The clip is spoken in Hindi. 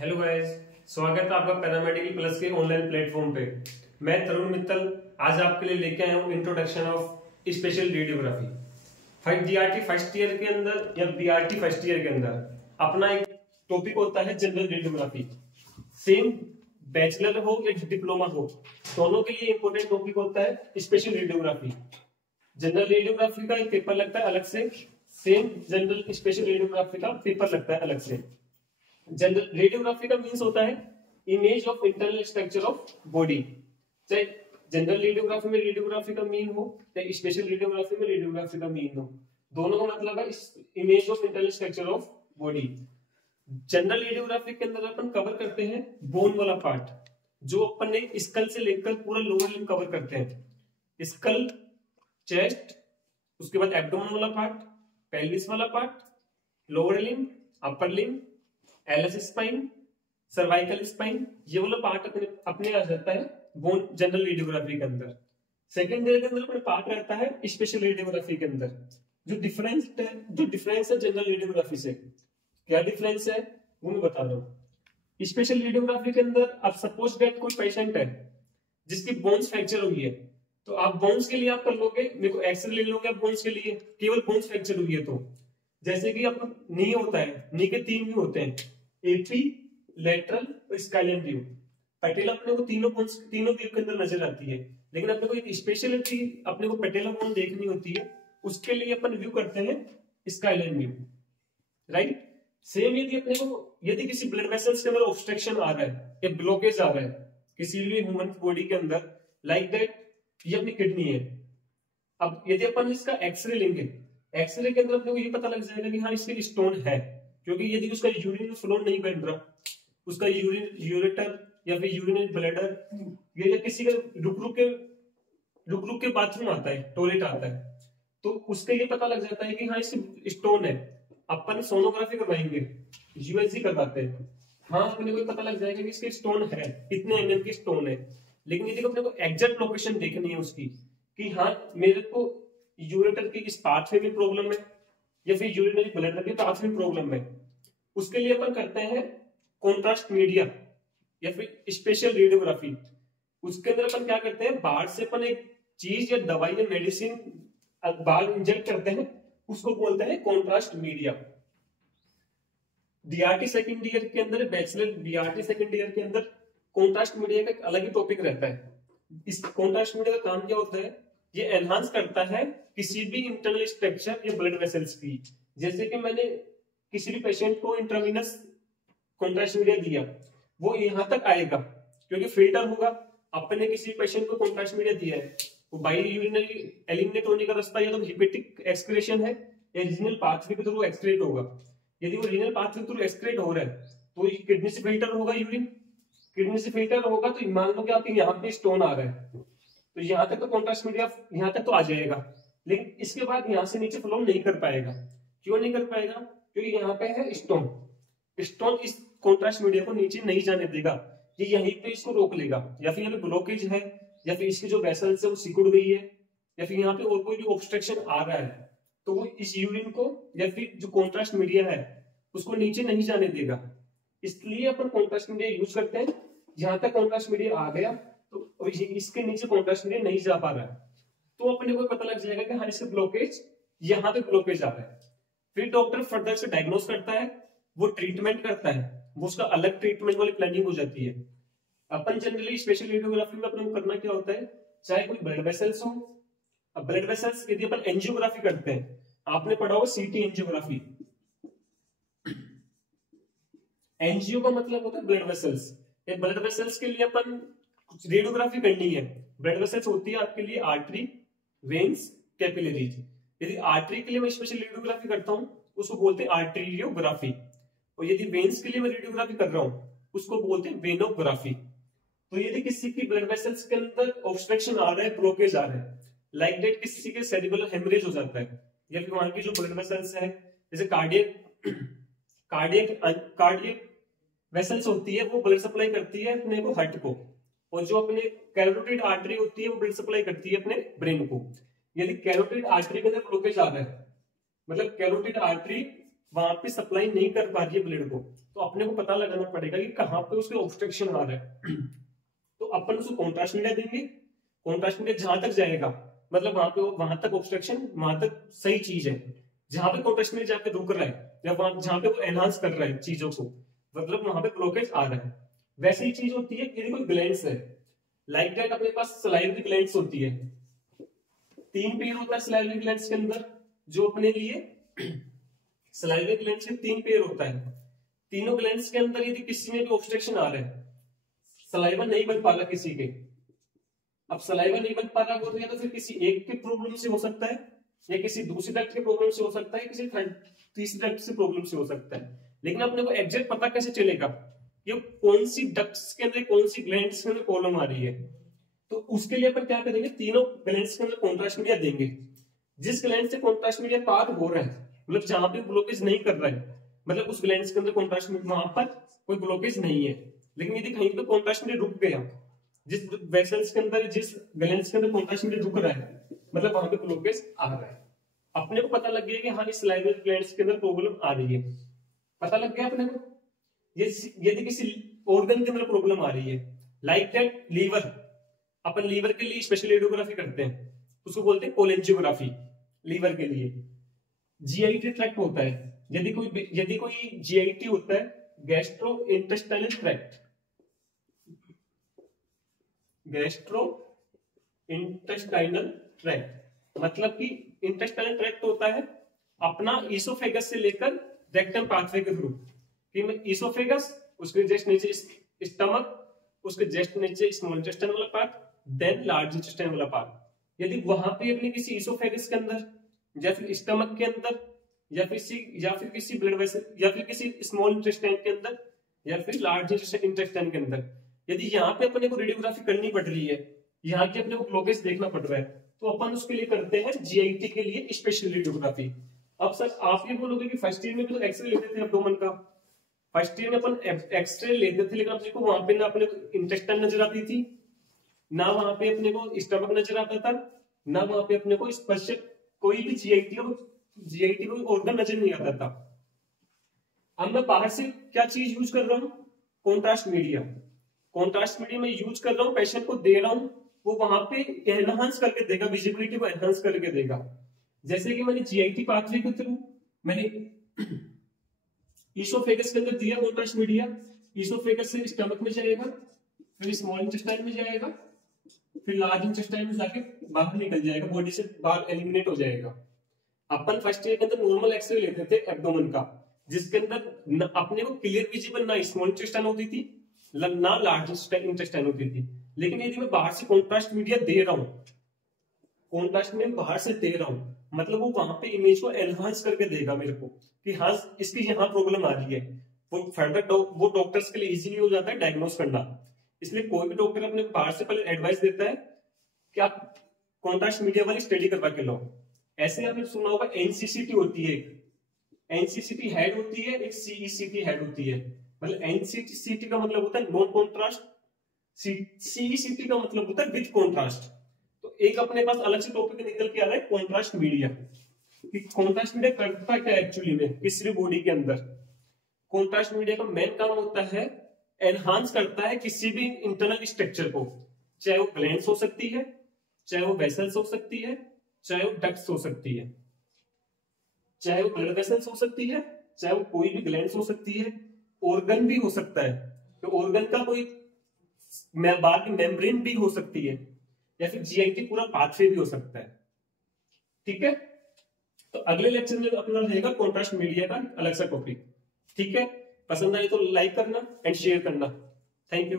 हेलो गाइस, स्वागत है आपका पैरामेडिकल प्लस के ऑनलाइन प्लेटफॉर्म पे। मैं तरुण मित्तल आज आपके लिए लेके आया हूँ introduction of special radiography. DRT first year के अंदर या बीआरटी फर्स्ट ईयर के अंदर अपना एक टॉपिक होता है जनरल रेडियोग्राफी। सेम बैचलर हो या डिप्लोमा हो, दोनों के लिए इंपॉर्टेंट टॉपिक होता है स्पेशल रेडियोग्राफी। जनरल रेडियोग्राफी का एक पेपर लगता है अलग से, सेम जनरल स्पेशल रेडियोग्राफी का पेपर लगता है अलग से। जनरल रेडियोग्राफी का मींस होता है image of internal structure of body. चाहे जनरल रेडियोग्राफी में रेडियोग्राफी का मीन हो या स्पेशल रेडियोग्राफी में रेडियोग्राफी का मीन हो, दोनों का मतलब है image of internal structure of body. General radiography के अंदर अपन कवर करते हैं बोन वाला पार्ट, जो अपन ने स्कल से लेकर पूरा लोअर लिम्ब कवर करते हैं। स्कल, चेस्ट, उसके बाद एब्डोमेन वाला पार्ट, पेल्विस वाला part, lower limb, upper limb, LS spine, cervical spine, ये वाला पार्ट अपने आ जाता है बोन जनरल रेडियोग्राफी के अंदर। सेकेंड ईयर के अंदर अपने पार्ट रहता है स्पेशल रेडियोग्राफी के अंदर। जो डिफरेंस है जनरल रेडियोग्राफी से, क्या डिफरेंस है वो मैं बता रहा हूँ। स्पेशल रेडियोग्राफी के अंदर आप सपोज दैट कोई पेशेंट है जिसकी बोन्स फ्रैक्चर हुई है, तो आप बोन्स के लिए आप कर लोगे, मेरे को एक्सरे ले लोगे आप बोन्स के लिए, केवल बोन्स फ्रैक्चर हुई है तो। जैसे कि अपना नी होता है, नी के 3 व्यू होते हैं, एपी, लेटरल और स्काइलियन व्यू। पैटेला अपने को तीनों व्यू के अंदर नजर आती है, लेकिन अपने को एक स्पेशलिटी अपने को पैटेला बोन देखनी होती है, उसके लिए अपन व्यू करते हैं स्काइलियन व्यू, राइट। सेम यदि किसी ब्लड वेसल्स के अंदर ऑब्स्ट्रक्शन आ रहा है या ब्लॉकेज आ रहा है किसी भी ह्यूमन बॉडी के अंदर, लाइक दैट ये अपनी किडनी है। अब यदि अपन इसका एक्सरे लेंगे, एक्सरे के अंदर अपने को ये पता लग जाएगा कि हाँ इसके स्टोन है, क्योंकि यदि उसका यूरिन फ्लो नहीं बन रहा, उसका यूरेटर या फिर यूरिनरी ब्लैडर या किसी का रुक रुक के बाथरूम आता है, टॉयलेट आता है, तो उसका ये पता लग जाता है कि हाँ इसके स्टोन है। अपन सोनोग्राफी करवाएंगे, यूएसजी करवाते हैं, हाँ अपने को पता लग जाएगा कि इसके स्टोन है, इतने एमएम की स्टोन है। लेकिन यदि अपने को एग्जैक्ट लोकेशन देखनी है उसकी कि हाँ मेरे को यूरेटर की इस पाथवे में प्रॉब्लम है या फिर यूरिनरी ब्लैडर की पाथवे में प्रॉब्लम है, उसके लिए अपन करते हैं कॉन्ट्रास्ट मीडिया या फिर स्पेशल रेडियोग्राफी। उसके अंदर अपन क्या करते हैं, बाहर से अपन एक चीज या दवाई या मेडिसिन बाहर इंजेक्ट करते हैं, उसको बोलते हैं contrast media. DRT second year के अंदर, बैचलर डीआरटी सेकंड ईयर के अंदर कॉन्ट्रास्ट मीडिया का एक अलग ही टॉपिक रहता है। इस कॉन्ट्रास्ट मीडिया का काम क्या होता है, ये एनहांस करता है किसी भी इंटरनल स्ट्रक्चर या ब्लड वेसल्स की। जैसे कि मैंने किसी भी पेशेंट को इंट्रावेनस कॉन्ट्रास्ट मीडिया दिया, वो यहाँ तक आएगा क्योंकि फिल्टर होगा। अपने किसी पेशेंट को कॉन्ट्रास्ट मीडिया दिया है, वो बाइल यूरिनरी एलिमिनेट होने का रास्ता या तो हिपेटिक एक्सक्रीशन है या रीजनल पाथवे के थ्रू एक्सक्रीट होगा। यदि वो रीजनल पाथवे के थ्रू एक्सक्रीट हो रहा है तो किडनी से फिल्टर होगा, यूरिन किडनी से फिल्टर होगा, तो मान लो कि आपके यहाँ पे स्टोन आ रहा है, तो यहाँ तक तो कॉन्ट्रास्ट मीडिया यहाँ तक तो आ जाएगा, लेकिन इसके बाद यहाँ से नीचे फ्लो नहीं कर पाएगा। क्यों नहीं कर पाएगा, क्योंकि यहाँ पे है स्टोन इस कॉन्ट्रास्ट मीडिया को नीचे नहीं जाने देगा, ये यहीं पे इसको रोक लेगा। या फिर यहाँ पे ब्लॉकेज है या फिर इसकी जो वेसल्स है वो सिकुड़ गई है या फिर यहाँ पे और कोई भी ऑब्स्ट्रक्शन आ रहा है, तो वो इस यूरिन को या फिर जो कॉन्ट्रास्ट मीडिया है उसको नीचे नहीं जाने देगा। इसलिए अपन कॉन्ट्रास्ट मीडिया यूज करते हैं। जहां तक कॉन्ट्रास्ट मीडिया आ गया तो इसके नीचे कॉन्ट्रास्ट मीडिया नहीं जा पा रहा है, तो अपने को पता लग जाएगा कि हाँ इसके ब्लॉकेज, यहाँ पे ब्लॉकेज आ रहा है। फिर डॉक्टर फर्दर से डायग्नोस करता है, वो ट्रीटमेंट करता है, वो उसका अलग ट्रीटमेंट वाली प्लानिंग हो जाती है। अपन जनरली स्पेशल रेडियोग्राफी में अपने को करना क्या होता है, चाहे कोई ब्लड वेसल्स हो, अब ब्लड वेसल्स यदि अपन एंजियोग्राफी करते हैं, आपने पढ़ा होगा सीटी एंजियोग्राफी। एंजियो का मतलब होता है ब्लड वेसल्स। ब्लड वेसल्स के लिए अपन रेडियोग्राफी करनी है। ब्लड वेसल्स होती है आपके लिए आर्टरी, वेन्स, कैपिलरीज। यदि आर्टरी के लिए मैं स्पेशल रेडियोग्राफी करता हूं उसको बोलते हैं आर्टेरियोग्राफी, और यदि वेन्स के लिए मैं रेडियोग्राफी कर रहा हूं उसको बोलते हैं वेनोग्राफी। तो यदि किसी की ब्लड वेसल्स के अंदर ऑब्स्ट्रक्शन आ रहा है, ब्लॉकेज आ रहा है, लाइक दैट किसी के सेरिब्रल हेमरेज हो जाता है, या फिर वहां की जो ब्लड वेसल्स है जैसे कार्डियक वेसल्स होती है वो ब्लड सप्लाई करती है अपने को हार्ट को, और जो अपने कैरोटिड आर्टरी होती है वो ब्लड सप्लाई करती है अपने ब्रेन को। यदि कैरोटिड आर्टरी के अंदर ब्लॉकेज आ रहा है, मतलब कैरोटिड आर्टरी वहां पे सप्लाई नहीं कर पा रही है ब्लड को, तो अपने को पता लगाना पड़ेगा कि कहाँ पे उसके ऑब्स्ट्रक्शन आ रहा है। तो अपन उसको कॉन्ट्रास्ट मीडिया देंगे, कॉन्ट्रास्ट मीडिया जहां तक जाएगा मतलब वहां तक ऑब्स्ट्रक्शन, वहां तक सही चीज है। जहां पे कॉन्ट्रास्ट मीडिया जाके रुक रहा है या जहां पे वो एनहांस कर रहा है चीजों को, मतलब वहां पे ब्लॉकेज आ रहा है। वैसे ही चीज होती है यदि कोई ग्लैंड्स है, लाइक दैट अपने पास सलाइवरी ग्लैंड्स होती है। 3 पेयर होता है सलाइवरी ग्लैंड्स के अंदर, जो अपने लिए सलाइवरी ग्लैंड्स के 3 पेयर होता है। तीनों ग्लैंड्स के अंदर यदि किसी में भी ऑब्स्ट्रक्शन आ रहा है, सलाइवा नहीं बन पा रहा किसी के, अब सलाइवा नहीं बन पा रहा वो तो या तो फिर किसी एक के प्रॉब्लम से हो सकता है, या किसी दूसरी डक्ट के प्रॉब्लम से हो सकता है, किसी तीसरी डक्ट से प्रॉब्लम से हो सकता है। लेकिन अपने को एग्जैक्ट पता कैसे चलेगा कि कौन सी डक्ट्स के अंदर, कौन सी ग्लैंड्स के अंदर प्रॉब्लम आ रही है? तो उसके लिए अपन क्या करेंगे, तीनों ग्लैंड्स के अंदर कॉन्ट्रास्ट मीडिया देंगे। जिस ग्लैंड से कॉन्ट्रास्ट मीडिया पार हो रहा है, मतलब जहां पे ब्लॉकेज नहीं कर रहा है, मतलब उस ग्लैंड्स के अंदर कॉन्ट्रास्ट मीडिया, वहां पर कोई ब्लॉकेज नहीं है। लेकिन यदि कहीं पे कॉन्ट्रास्ट मीडिया रुक गया, जिस वेसल्स के अंदर, जिस ग्लैंड्स के अंदर कॉन्ट्रास्ट मीडिया रुक रहा है, मतलब वहां पे ब्लॉकेज आ रहा है। अपने को पता लग गया कि हाँ इस सलाइवरी ग्लैंड्स के अंदर प्रॉब्लम आ रही है, पता लग गया अपने को। यदि किसी ऑर्गन के अंदर प्रॉब्लम आ रही है, लाइक दैट लीवर, अपन लीवर के लिए स्पेशल रेडियोग्राफी करते हैं, उसको बोलते हैं कोलेंजियोग्राफी। लीवर के लिए जीआईटी ट्रैक्ट होता है, यदि कोई जीआईटी होता है, gastro intestinal tract, gastro intestinal tract मतलब कि इंटेस्टाइनल ट्रैक्ट होता है अपना ईसोफेगस से लेकर रेक्टम पाथवे के थ्रू, कि मैं ईसोफेगस, उसके जस्ट नीचे स्टमक, उसके जस्ट नीचे स्मॉल इंटेस्टाइन वाला पार्ट, देन लार्ज इंटेस्टाइन वाला पार्ट। यदि वहां पे अपने किसी ईसोफेगस के अंदर या फिर स्टमक के अंदर या फिर किसी ब्लड वेसल या फिर किसी स्मॉल इंटेस्टाइन के अंदर या फिर लार्ज इंटेस्टाइन के अंदर, यदि यहाँ पे अपने को रेडियोग्राफी करनी पड़ रही है, यहाँ की अपने को ब्लॉकेज देखना पड़ रहा है, तो अपन उसके लिए करते हैं जीआईटी के लिए स्पेशल रेडियोग्राफी। अब सर आप ये बोलोगे कि फर्स्ट ईयर में भी तो एक्सरे लेते थे एब्डोमेन का, फर्स्ट ईयर में अपन एक्सरे लेते थे, लेकिन अपने को वहां पे ना अपने को इंटेस्टाइन नजर आती थी, ना वहां पे अपने को स्टमक नजर आता था, ना वहां पे अपने को स्पर्श कोई भी जीआईटी कोई ऑर्गन नजर नहीं आता था। अब मैं बाहर से क्या चीज यूज कर रहा हूँ, कॉन्ट्रास्ट मीडिया। कॉन्ट्रास्ट मीडिया में यूज कर रहा हूँ, पेशेंट को दे रहा हूँ, वो वहां पे एनहांस करके देगा, विजिबिलिटी को एनहांस करके देगा। जैसे कि मैंने जीआईटी पाथवे के थ्रू मैंने ईसोफेगस के अंदर दिया कॉन्ट्रास्ट मीडिया, ईसोफेगस से स्टमक में जाएगा, फिर स्मॉल इंटेस्टाइन में जाएगा, फिर लार्ज इंटेस्टाइन में जाके बाहर निकल जाएगा, बॉडी से बाहर एलिमिनेट हो जाएगा। अपन फर्स्ट ईयर के अंदर नॉर्मल एक्सरे लेते थे एब्डोमेन का, जिसके अंदर अपने को क्लियर विजिबल ना स्मॉल इंटेस्टाइन होती थी ना लार्ज इंटेस्टाइन होती थी। लेकिन यदि मैं बाहर से कॉन्ट्रास्ट मीडिया दे रहा हूं, कॉन्ट्रास्ट मीडिया बाहर से दे रहा हूं, मतलब वो वहां पे इमेज को एनहांस करके देगा मेरे को कि हाँ इसकी यहाँ प्रॉब्लम आ रही है। वो फर्दर वो डॉक्टर्स के लिए इजीली हो जाता है डायग्नोस करना। इसलिए कोई भी डॉक्टर अपने बाहर से पहले एडवाइस देता है कि आप कॉन्ट्रास्ट मीडिया वाली स्टडी करवा के लो। ऐसे आपने सुना होगा एनसीसीटी होती है, एनसीसीटी हेड होती है, एक सीईसीटी हेड होती है। मतलब एनसीसीटी का मतलब होता है नॉन कॉन्ट्रास्ट, सीईसीटी का मतलब होता है विद कॉन्ट्रास्ट। तो एक अपने पास अलग से टॉपिक निकल के आ रहा है कॉन्ट्रास्ट मीडिया, कि कॉन्ट्रास्ट मीडिया करता क्या एक्चुअली में किसी भी बॉडी के अंदर। कॉन्ट्रास्ट मीडिया का मेन काम होता है एनहांस करता है किसी भी इंटरनल स्ट्रक्चर को, चाहे वो ग्लैंड्स हो सकती है, चाहे वो वेसल्स हो सकती है, चाहे वो डक्ट्स हो सकती है, चाहे वो ब्लड वेसल्स हो सकती है, चाहे वो कोई भी ग्लैंड्स हो सकती है, ऑर्गन भी हो सकता है, तो ऑर्गन का कोई बाहर की मेम्ब्रेन भी हो सकती है, या फिर जीआईटी पूरा पाथवे भी हो सकता है। ठीक है, तो अगले लेक्चर में अपना रहेगा कॉन्ट्रास्ट मीडिया का अलग सा टॉपिक। ठीक है, पसंद आए तो लाइक करना एंड शेयर करना। Thank you.